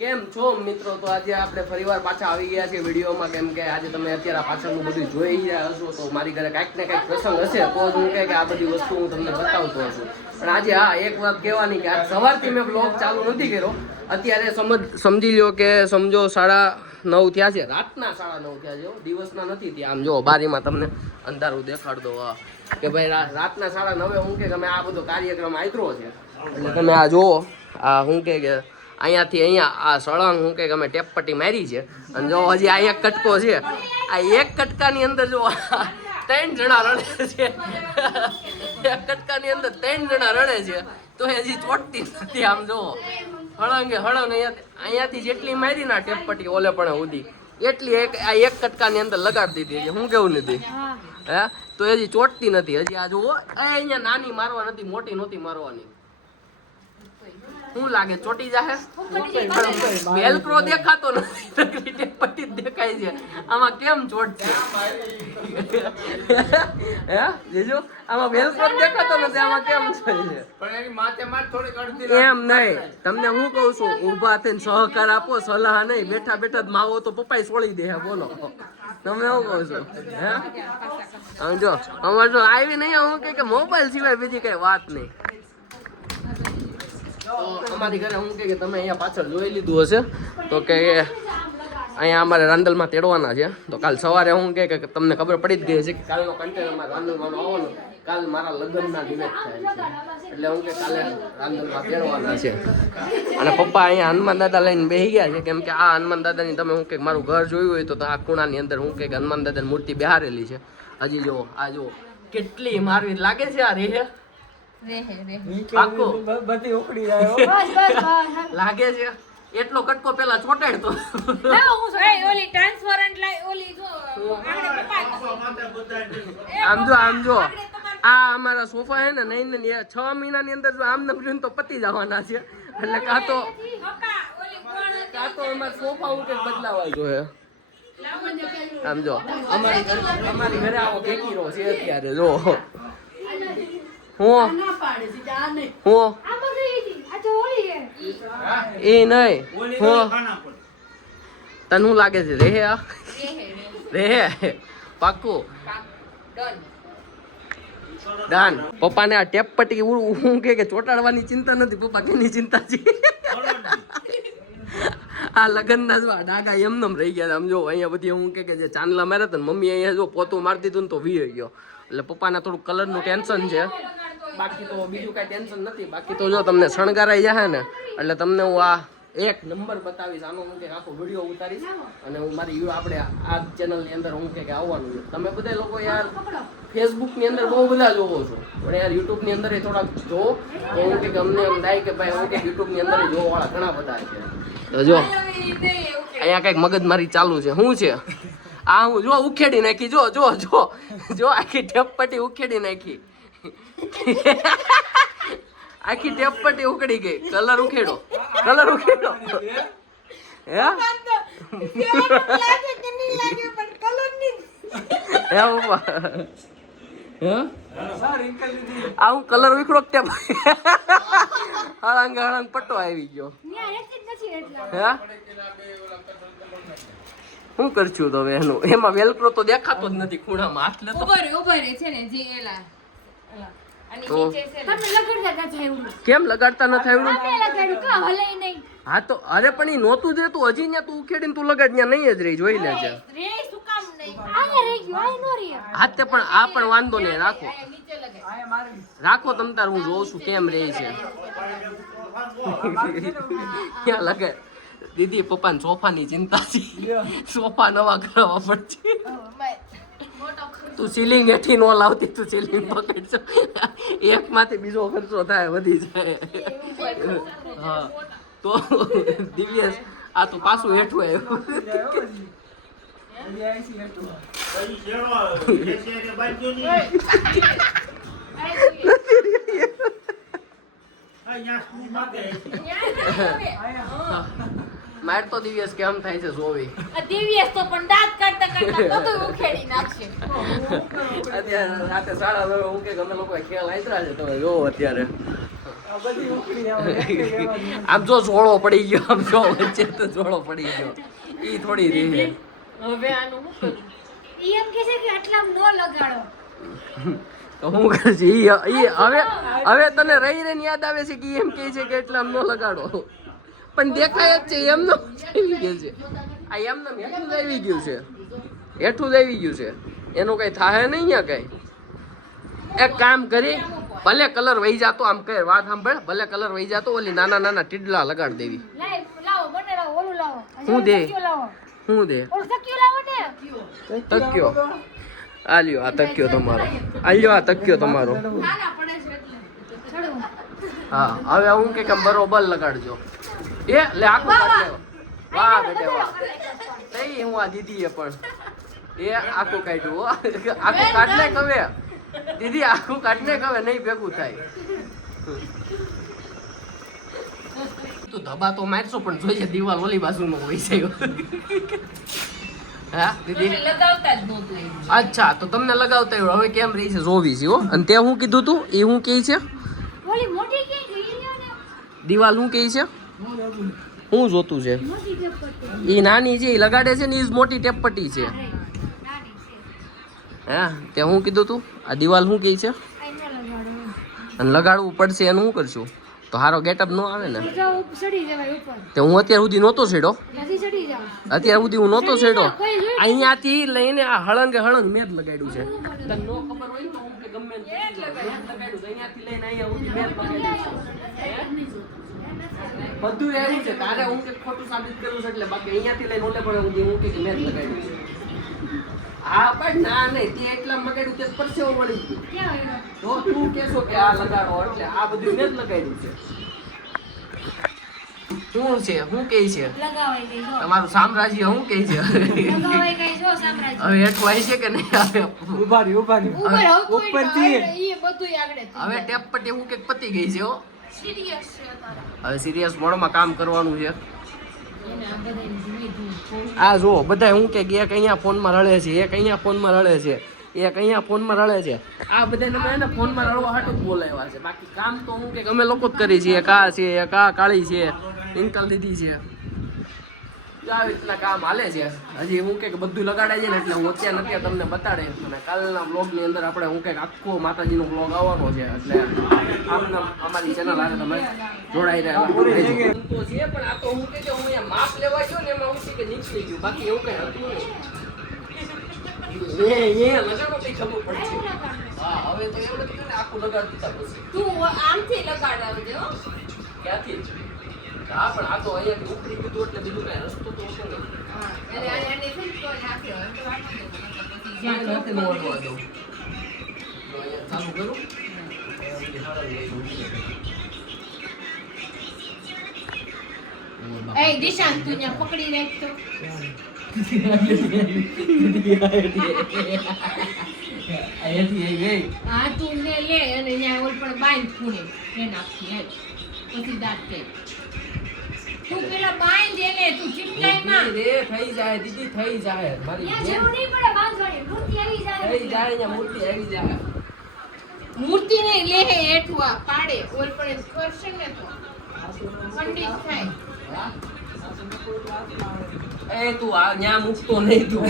કેમ છો મિત્રો? તો આજે આપણે ફરીવાર પાછા આવી ગયા છે વિડીયોમાં. કેમ કે આજે તમે અત્યારે પાછળનું બધું જોઈ રહ્યા હશો, તો મારી ઘરે કાંઈક ને કાંઈક પ્રસંગ હશે તો હું કે આ બધી વસ્તુ હું તમને બતાવતો હશું. પણ આજે હા એક વાત કહેવાની કે આજ સવારથી મેં બ્લોગ ચાલુ નથી કર્યો. અત્યારે સમજી લો કે સમજો 9:30 થયા છે, રાતના 9:30 થયા છે, દિવસના નથી ત્યાં. આમ જો બારીમાં તમને અંધારું દેખાડ દો કે ભાઈ રાતના 9:30 હું કે અમે આ બધો કાર્યક્રમ આયરો છે. એટલે તમે આ જુઓ, આ હું કે અહીંયાથી અહીંયા આ સળંગ હું કે અમે ટેપ પટ્ટી મારી છે. અને જો હજી આ એક કટકો છે, આ એક કટકાની અંદર જો 3 જણા રડે છે. એક કટકાની અંદર 3 જણા રડે છે તો હજી ચોટતી નથી. આમ જો હળંગે હળંગ અહીંયાથી જેટલી મારી ના ટેપ પટ્ટી ઓલે પણ ઉડી એટલી આ એક કટકાની અંદર લગાડી દીધી છે. હું કેવું નથી હે? તો હજી ચોટતી નથી. હજી આ જુઓ અહીંયા નાની મારવા નથી, મોટી નહોતી મારવાની. શું લાગે ચોટી જાહે? વેલક્રો દેખાતો નથી, પટ્ટી દેખાય છે. આમાં કેમ ચોટશે? હે જીજુ, આમાં વેલક્રો દેખાતો નથી, આમાં કેમ થાય છે? પણ એની માથે માથ થોડી કડતી એમ નહીં. તમને હું કહું છું, ઊભા થઈને સહકાર આપો, સલાહ નહીં. બેઠા બેઠા જ માવો તો પપ્પાઈ છોડી દે. બોલો તમે એવું કહો છો? હે સમજો અમારે જો આવી નહીં. હું કે મોબાઈલ સિવાય બીજી કઈ વાત નહીં. તો અમારી ઘરે હું કે તમે અહીંયા પાછળ જોઈ લીધું હશે તો કે અહીંયા અમારે રાંદલમાં તેડવાના છે. તો કાલ સવારે હું કે તમને ખબર પડી જ ગઈ છે કે કાલનો કન્ટેન્ટ અમારે રાંદલમાં આવવાનો. કાલ મારા લગ્નના નિવેદ થાય છે, એટલે હું કે કાલે રાંદલમાં તેડવાના છે. અને પપ્પા અહીંયા હનુમાન દાદા લઈને બેસી ગયા છે. કેમ કે આ હનુમાન દાદાની તમે હું કે મારું ઘર જોયું હોય તો આ ખૂણાની અંદર હું કે હનુમાન દાદાની મૂર્તિ બેહારેલી છે. હજી જો આ જો કેટલી મારવી લાગે છે. આ રેહે લાગે છે એટલો કટકો પેલા ચોટાડતો. આમ જો આ અમારા સોફા હે ને નહીં 6 મહિનાની અંદર જો આમ નબળ્યું તો પતી જવાના છે. એટલે કાં તો અમારા સોફા હું કે બદલાવા જોઈએ. આમ જો અમારી ઘરે આવો કેકીરો છે અત્યારે. જો હું એ નહીં હું તને શું લાગે છે? રેહે પાક્કું ડન. પપ્પાને આ ટેપ પટ્ટી હું કે ચોટાડવાની ચિંતા નથી. પપ્પા કેની ચિંતા છે? આ લગ્નના જો ડાગા એમનેમ રહી ગયા. આમ જો અહીંયા બધી હું કે જે ચાંદલા માર્યા હતા ને મમ્મી અહીંયા જો પોતું મારી દીધું ને તો વી ગયો. એટલે પપ્પાને થોડું કલરનું ટેન્શન છે. બાકી તો બીજું કાંઈ ટેન્શન નથી. બાકી તો જો તમને શણગારાઈ જાય ને એટલે તમને હું આ એક નંબર બતાવીશ. આનો હું કે આખો વિડીયો ઉતારીશ અને હું મારી આપણે આ ચેનલની અંદર હું કે આવવાનું છે. તમે બધા લોકો યાર ફેસબુકની અંદર બહુ બધા જોવો છો, પણ યાર યુટ્યુબની અંદર એ થોડાક જોવો તો હું કે અમને એમ થાય કે ભાઈ હું કે યુટ્યુબની અંદર જોવાવાળા ઘણા બધા છે. તો જો અહીંયા કંઈક મગજમારી ચાલુ છે. શું છે આ? હું જો ઉખેડી નાખી. જો જો જો જો આખી ટેપપટ્ટી ઉખેડી નાખી. આખી ટેપપટ્ટી ઉખડી ગઈ. કલર ઉખેડો, કલર ઉખેડો. હે આવું કલર ઉખડો ટેપ હળંગ હળંગ પટ્ટો આવી ગયો. હે શું કરશું તો એનું? એમાં વેલક્રો તો દેખાતો જ નથી ખૂણામાં. હાથ લેતો કેમ લગાડતા ન થયું? હા તો અરે પણ એ નહોતું દેતું. હજી ત્યાં તું ઉખેડીને તું લગાડ, ત્યાં નહીં જ રહી. જોઈ લેજે. હા તે પણ આ પણ વાંધો નહીં. રાખો રાખો તમ તાર. હું જોઉં છું કેમ રહી છે. ક્યાં લગાડ દીદી? પપ્પાને સોફાની ચિંતા છે. સોફા નવા કરાવવા પડશે. તું સીલિંગ હેઠી નો લાવતી, તું સીલિંગ પકડશો. એક માંથી બીજો ખર્ચો થાય, વધી જાય. હા તો દિવ્યેશ આ તો પાછું હેઠું આવ્યું. માર તો દિવ્યેશ કેમ થાય છે જોવી. દિવ્યેશ તો પણ દાંત કાઢતા કાઢતા બધું ઉખેડી નાખશે. અત્યારે રાતે 9:30 હું કે અમે લોકો ખેલ આયરા છે. તમે જોવો અત્યારે આમ જો જોડો પડી ગયો, આમ જો વચ્ચે તો જોડો પડી ગયો. ઈ થોડી રહી. હવે આનું શું કરું? ઈ એમ કહે છે કે આટલામાં ન લગાડો. તો હું કરું છું ઈ હવે તને રહી રહીને યાદ આવે છે કે ઈ એમ કહે છે કે એટલા ન લગાડો, પણ દેખાય જ છે એમનો આવી ગયું છે. આ એમને હેઠું જ આવી ગયું છે, હેઠું જ આવી ગયું છે, એનું કઈ થાય નહીં અહીંયા કઈ. એક કામ કરી, ભલે કલર વહી જાતો, આમ કહે વાત સાંભળ, ભલે કલર વહી જાતો ઓલી નાના નાના ટીડલા લગાડ દેવી. લાવો મને લાવો, ઓલું લાવો. હું દે? તકિયો લાવો. હું દે? ઓલું તકિયો લાવો ને. તક્યો આ લ્યો, આ તક્યો તમારો, આ લ્યો, આ તક્યો તમારો. નાના પડે છે એટલે. ચડો. હા હવે હું કે બરોબર લગાડજો. એ લે આખું કાઢ લે. વાહ બેટે વાહ. તઈ હું આ દીદી એ પણ એ આખું કાઢ્યું હો. આખું કાઢ ને કવે દીદી, આખું કાઢ ને કવે નહીં ભેગું થાય. તું ધબા તો મારશો પણ જોઈએ દિવાલ ઓલી બાજુનો હોય છે. હા દીદી લગાવતા જ નહોતું. અચ્છા, તો તમને લગાવતા આવ્યું, હવે કેમ રહી છે જોવી છે હો. અને તે હું કીધું તું એ હું કહે છે ઓલી મોટી કે ઈ ને દિવાલ હું કહે છે, હું જોતું છે મોટી ટેપ એ નાની છે, એ લગાડે છે ને એ મોટી ટેપપટ્ટી છે. નાની છે. હા તે હું કીધું તું આ દિવાલ શું કહે છે, આઈ ન લગાડો. અને લગાડવું પડશે એનું શું કરશું, તો હારો ગેટઅપ ન આવે ને. જાઓ ચડી જવાય ઉપર. તે હું અત્યાર સુધી નહોતો છેડો, નથી ચડી જાવ. અત્યાર સુધી હું નહોતો છેડો. કોઈ જોયું? અહીંયાથી લઈને આ હળંગે હળંગ મેં જ લગાડ્યું છે. તને નો ખબર હોય તો હું કે ગમે તે લગાડ્યું છે. અહીંયાથી લઈને અહીંયા સુધી મેં જ લગાડ્યું છે. બધું એવું છે, તારે હું કે ખોટું સાબિત કરું છું એટલે, બાકી અહીંયાથી લઈને ઓલે પણ હું કે મેં જ લગાડ્યું છે. હા પણ ના નહીં, તે એટલા લગાડ્યું તે પરસેવો વળી ગયું. ક્યાં આવ્યો? તો તું કેશો કે આ લગાડો એટલે આ બધું મેં જ લગાડ્યું છે. શું છે, શું કહે છે લગાવાઈ ગઈ જો. તમારું સામ્રાજ્ય, શું કહે છે લગાવાઈ ગઈ જો સામ્રાજ્ય. હવે હેઠું આવી છે કે નહીં આવે? ઉભા રહ્યો ઉપર આવતું ઉપરથી. ઈ બધું આગળ હવે ટેપ પટ્ટી હું કે પતી ગઈ છે હો. સિરિયસ છે તારા. હવે સિરિયસ મોડમાં કામ કરવાનું છે. એને આ બધાની ધીમે ધીમે આ જો બધા હું કે એક અહીંયા ફોનમાં રળે છે, એક અહીંયા ફોનમાં રળે છે, એક અહીંયા ફોનમાં રળે છે. આ બધાને મેં એને ફોનમાં રળવા હાટું જ બોલાવ્યા છે, બાકી કામ તો હું કે અમે લોકો જ કરી છીએ. એક આ છે, એક આ કાળી છે, ઇન્કલ દીદી છે, આવી રીતના કામ હાલે છે. હજી હું કે બધું લગાડાય છે ને એટલે હું અત્યારે તમને બતાડે. અને કાલના બ્લોગની અંદર આપણે હું કે આખો માતાજીનો બ્લોગ આવવાનો છે, એટલે આમને અમારી ચેનલ આવે તમે જોડાઈ રહ્યા તો છે. પણ આ તો હું કે હું અહીંયા માપ લેવા ગયો ને એમાં હું કે નીકળી ગયું, બાકી એવું કઈ હતું નહીં. એ લગાડો કઈ ખબર પડશે. હા હવે તો એવું નથી ને આખું લગાડી દીધા પછી. તું આમથી લગાડાવજે હો. ક્યાંથી? હા પણ આ તો અહીંયા ઉપરી કીધું એટલે બીજું કઈ રસ્તો તો હતો નહીં. હા એટલે આને છે ને તો નાખ્યો એમ તો રાખી દે પછી જ્યાં જ્યાં નથી મોડવા દઉં. તો અહીંયા ચાલુ કરું. એ દિશાંત તું ત્યાં પકડી રાખતો. અહીંયાથી એ ગઈ. હા તું ને લે અને ત્યાં ઓલ પણ બાંધ ખૂણે એ નાખી હે પછી દાંત કે તું પેલા બાંધ એને તું ચીપકાઈ માં રે થઈ જાય દીદી, થઈ જાય. મારી ત્યાં બેન જેવું નહીં પડે બાંધવાની મૂર્તિ આવી જાય થઈ જાય, અહીંયા મૂર્તિ આવી જાય. મૂર્તિ ને લે હે હેઠવા પાડે ઓલ પણ કરશે ને તો પંડિત થાય. એ તું આ ન્યા મૂકતો નહીં તું.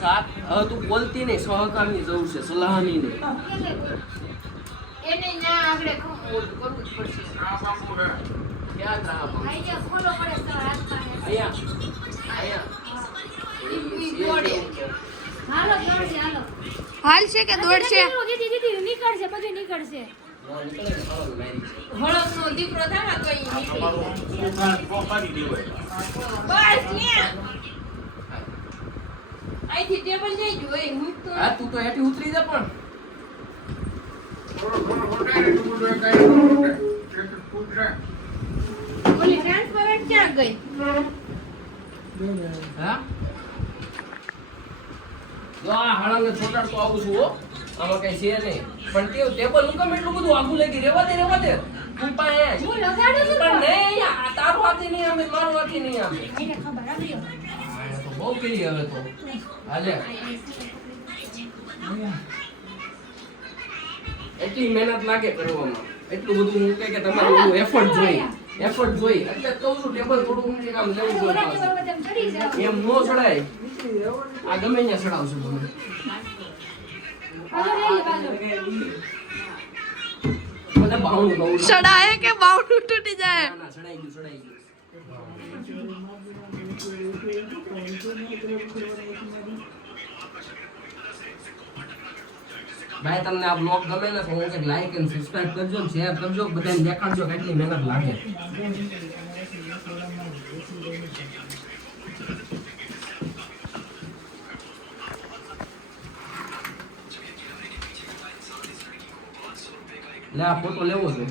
સાત હવે તું બોલતી નહીં, સહકારની જરૂર છે, સલાહની નહીં. એને ત્યાં આગળ કરવું જ પડશે. ક્યાં ગ્રાહક? અહીંયા ખોલો પડે તો હાથમાં અહીંયા દોડે. હાલો દોડશે હાલો. હાલશે કે દોડશે? દીદી દીદી નીકળશે બધું નીકળશે. હળકનો દીકરો થાય તો ઈ નીકળી બસ ન્યા. અહીંથી ટેબલ જઈ ગયું એ હું તો હા તું તો હેઠી ઉતરી જા પણ. ઓલી ટ્રાન્સપરન્ટ ક્યાં ગઈ? હા જો આ હળંગે છોટાડતો આવું છું હો. આમાં કઈ છે નહીં, પણ તે ટેબલ નું કેમ એટલું બધું આગું લાગી? રેવા દે તું પાસે. હું લગાડું છું પણ નહીં આ તારું હાથી નહીં આવે, મારું હાથી નહીં આવે. એને ખબર આવી ગયો. આ તો બહુ કરી હવે તો હાલે. એટલી મહેનત લાગે કરવામાં. એટલું બધું હું કહે કે તમારે બધું એફર્ટ જોઈ એટલે કહું છું ટેબલ થોડું ઊંચી આમ લેવું જોઈએ પાછું. એમ નો ચડાય આ ગમે ત્યાં ચડાવશું તમે મને બાવણું કહું છું. ચડાય કે બાવડું તૂટી જાય ના, ના, ચડાઈ ગયું ભાઈ તમને આ બ્લોગ ગમે ને તો હું કે લાઈક અને સબસ્ક્રાઇબ કરજો ને શેર કરજો બધાને દેખાડજો કેટલી મહેનત લાગે લે આ ફોટો લેવો છે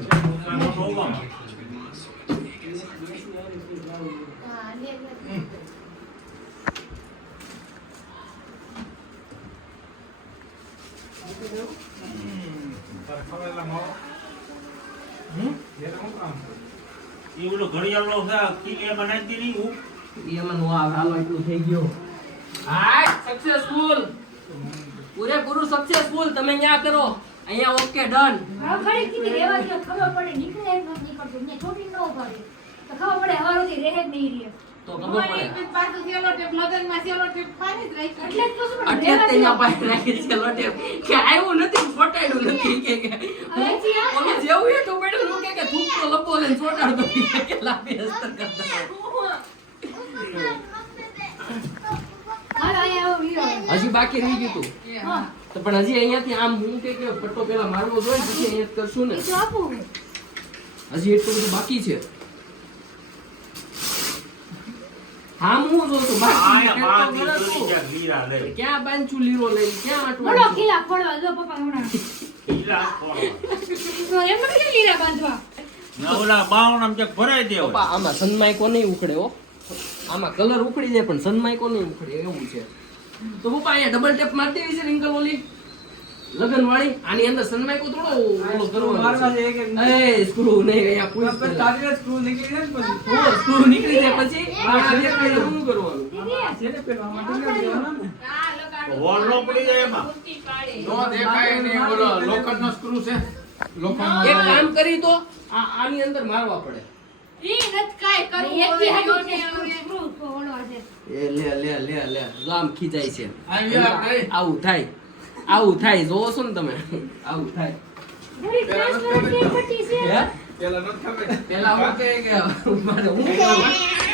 એ ઓલો ઘડિયાળનો છે કે એ બનાવી દીધી હું એમાં નો આવે હાલો એટલું થઈ ગયો હાય સક્સેસફુલ પૂરેપૂરું સક્સેસફુલ તમે ન્યા કરો અહીંયા ઓકે ડન તો ખબર પડે પાછું સેલો ટેપ લગનમાં સેલો ટેપ પાણી જ રાખ્યું. એટલે જ તેના પાસે રાખી છે લોટે કે આવ્યું નથી ફોટાડ્યું નથી કે ઓમે જેવું એ તો બેઠું નું કે થૂકતો લપો લઈને ચોટાડતો કે લાપી હસ્તર કરતા હજી બાકી રહી ગયું તું તો પણ હજી અહીંયાથી આમ હું કે પટ્ટો પેલા મારવો જોઈએ પછી અહીંયા કરશું ને હજી એટલું બધું બાકી છે હા હું જો તો આયા બાકી બાંધી દોરી જા લીરા લે ક્યાં બાંચું લીરો લઈ ક્યાં આટલું બોલો ખીલા ફોડવા જો પપ્પા હમણાં લીરા તો એમ નથી લીરા બાંધવા ના ઓલા બાવણ ચક ભરાઈ દેવ પપ્પા આમાં સનમાઈકો નહીં ઉખડે હો આમાં કલર ઉખડી જાય પણ સનમાઈકો નહીં ઉખડે એવું છે તો પપ્પા અહીંયા ડબલ ટેપ મારી દેવી છે રિંકલ ઓલી લગન વાળી આની અંદર સનમાઈકો થોડો ઓલો કરવાનો છે એ સ્ક્રૂ નહીં અહીંયા કોઈ સ્ક્રૂ નીકળી જાય પછી શું કરવાનું હોલ નો પડી જાય એમાં નો દેખાય નહીં ઓલો લોખંડનો સ્ક્રૂ છે લોખંડનો એક કામ કરી તો આની અંદર મારવા પડે ઈ નત કાય કરવું એકથી હાથે સ્ક્રૂ ઓળવા છે એ લે આમ ખીજાય છે અહીંયા નહીં. આવું થાય જોવો છો ને તમે આવું થાય થોડી ક્લાસમાં પટ્ટી છે હે પેલા નથી ખબર પેલા હું કહે કે મારે હું કેવું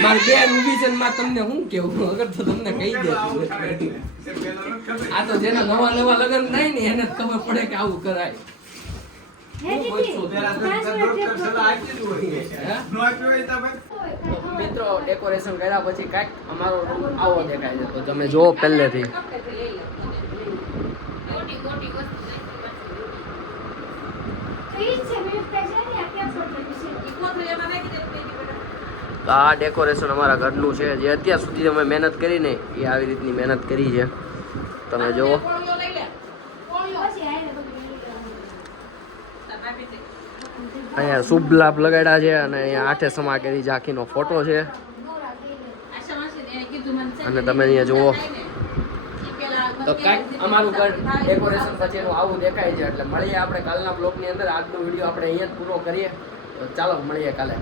મારી બેન ઊભી છે ને મારે તમને હું કેવું અગર તો તમને કહી દે આવું થાય એટલે. તે પેલા નથી ખબર આ તો જેના નવા લગ્ન થાય ને એને જ ખબર પડે કે આવું કરાય હે દીદી પેલા તો ડોક્ટર સલાહ આપી જ હોય હે? નો આપ્યો હોય તો ભાઈ મિત્રો ડેકોરેશન કર્યા પછી કાંઈક અમારો રૂમ આવો દેખાય છે તો તમે જુઓ પહેલેથી તો આ ડેકોરેશન અમારા ઘરનું છે જે અત્યાર સુધી અમે મહેનત કરી ને એ આવી રીતની મહેનત કરી છે તમે જુઓ અહીંયા શુભ લાભ લગાડ્યા છે અને અહીંયા આઠે સમા કરી ઝાંખીનો ફોટો છે અને તમે અહીંયા જુઓ તો કાંઈક અમારું ઘર ડેકોરેશન પછીનું આવું દેખાય છે એટલે મળીએ આપણે કાલના બ્લોગની અંદર આજનો વિડીયો આપણે અહીંયા જ પૂરો કરીએ તો ચાલો મળીએ કાલે